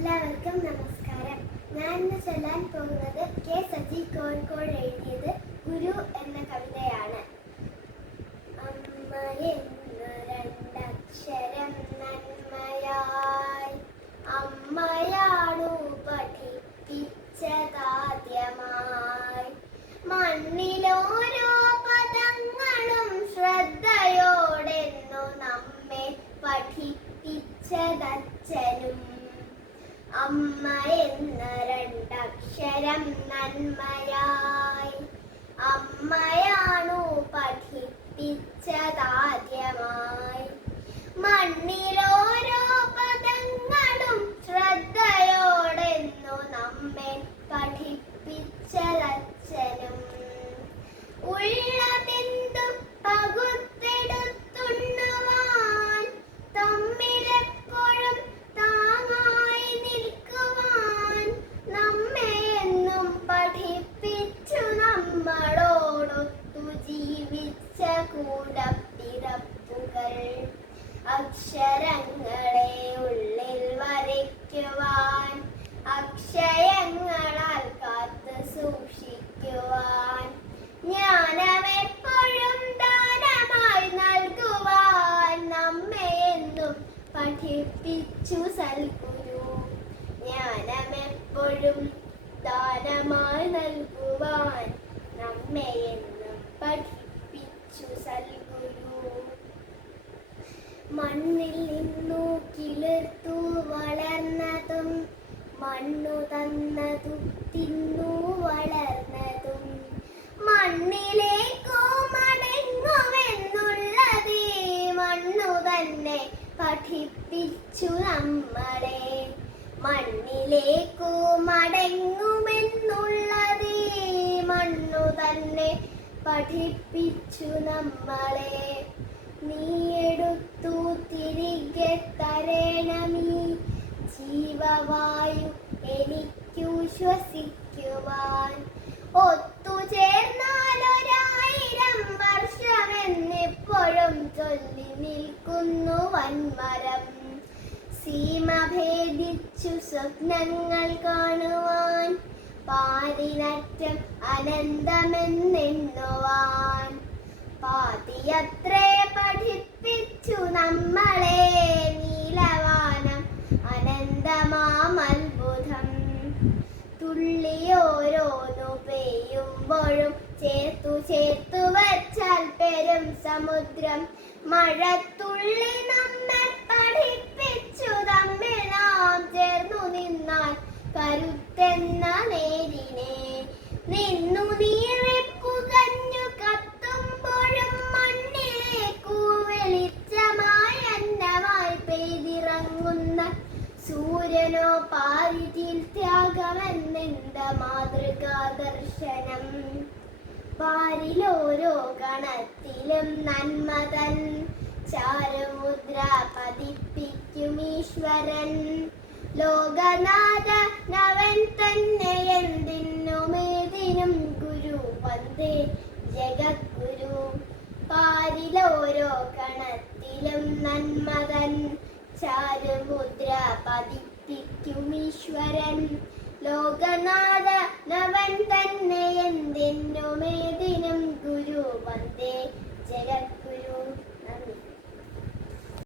എല്ലാവർക്കും നമസ്കാരം. ഞാൻ ഇന്ന് ചൊല്ലാൻ പോകുന്നത് കെ സജി കോഴിക്കോട് എഴുതിയത് ഗുരു എന്ന കവിതയാണ്. അമ്മ എന്ന രണ്ടക്ഷരം നന്മയായി അമ്മയാണു പഠിപ്പിച്ചതാദ്യമായി. മണ്ണിലോരോ പദങ്ങളും ശ്രദ്ധയോടെന്നു നമ്മെ പഠിപ്പിച്ചതച്ഛനും. അമ്മ എന്ന രണ്ടക്ഷരം നന്മയായി അമ്മയാണു പഠിപ്പിച്ചതാദ്യമായി. മണ്ണിലോരോ പദങ്ങളും ശ്രദ്ധയോടെന്നു നമ്മെ പഠിപ്പിച്ചതച്ഛനും. ഉള്ളതെന്തു പകുത്തെടുത്തുണ്ണുവാൻ തമ്മിലെപ്പോഴും താങ്ങായി നിൽക്കുവാൻ നമ്മെ എന്നും പഠിപ്പിച്ചു നമ്മളോടൊത്തു ജീവിച്ച കൂടപ്പിറപ്പുകൾ. അക്ഷരങ്ങളെ ഉള്ളിൽ വരയ്ക്കുവാൻ അക്ഷയങ്ങളാൽ കാത്തു സൂക്ഷിക്കുവാൻ ജ്ഞാനമെപ്പോഴും ദാനമായി നൽകുവാൻ നമ്മെ എന്നും പഠിപ്പിച്ചു സൽഗുരു. ജ്ഞാനമെപ്പോഴും ദാനമായി നൽകുവാൻ നമ്മെ എന്നും പഠിപ്പിച്ചു സൽഗുരു. മണ്ണിൽ നിന്നു കിളിർത്തു വളർന്നതും മണ്ണു തന്നതു തിന്നു വളർന്നതും മണ്ണിലേക്കു മടങ്ങുമെന്നുള്ളതേ മണ്ണു തന്നെ പഠിപ്പിച്ചു നമ്മളെ. മണ്ണിലേക്കു മടങ്ങുമെന്നുള്ളതേ മണ്ണു തന്നെ പഠിപ്പിച്ചു നമ്മളെ. നീ എടുത്തു തിരികെ തരണമീ ജീവവായു എനിക്കു ശ്വസിക്കുവാൻ. ഒത്തുചേർന്നാലൊരായിരം വർഷമെന്നിപ്പോഴും ചൊല്ലി നിൽക്കുന്നു വൻമരം. സീമ ഭേദിച്ചു സ്വപ്നങ്ങൾ കാണുവാൻ പാതിനറ്റം അനന്തമെന്നെണ്ണുവാൻ. പാതിയത്രേ പഠിപ്പിച്ചു നമ്മളെ നീലവാനം അനന്തമാമത്ഭുതം. തുള്ളിയോരോന്നു പെയ്യുമ്പോഴും ചേർത്തു ചേർത്തു വച്ചാൽ പെരും സമുദ്രം. മഴത്തുള്ളി നമ്മെ പഠിപ്പിച്ചു തമ്മിൽ നാം ചേർന്നു നിന്നാൽ കരുത്തെന്ന നേരിനെ. നിന്നു നീറിപ്പുകഞ്ഞു കത്തുമ്പോഴും മണ്ണിലേക്കു വെളിച്ചമായി അന്നമായി പെയ്തിറങ്ങുന്ന സൂര്യനോ പാരിതിൽ ത്യാഗമെന്നെന്ത മാതൃകാ ദർശനം. പാരിലോരോ കണത്തിലും നന്മതൻ ചാരുമുദ്ര പതിപ്പിക്കും ഈശ്വരൻ. ലോകനാഥനവൻ തന്നെ എന്തിനുമേതിനും ഗുരു വന്ദേ ജഗദ്ഗുരു. പാരിലോരോ കണത്തിലും നന്മതൻ ചാരുമുദ്ര പതിപ്പിക്കും ഈശ്വരൻ. ലോകനാഥനവൻ തന്നെ എന്തിനുമേതിനും ഗുരു വന്ദേ ജഗത്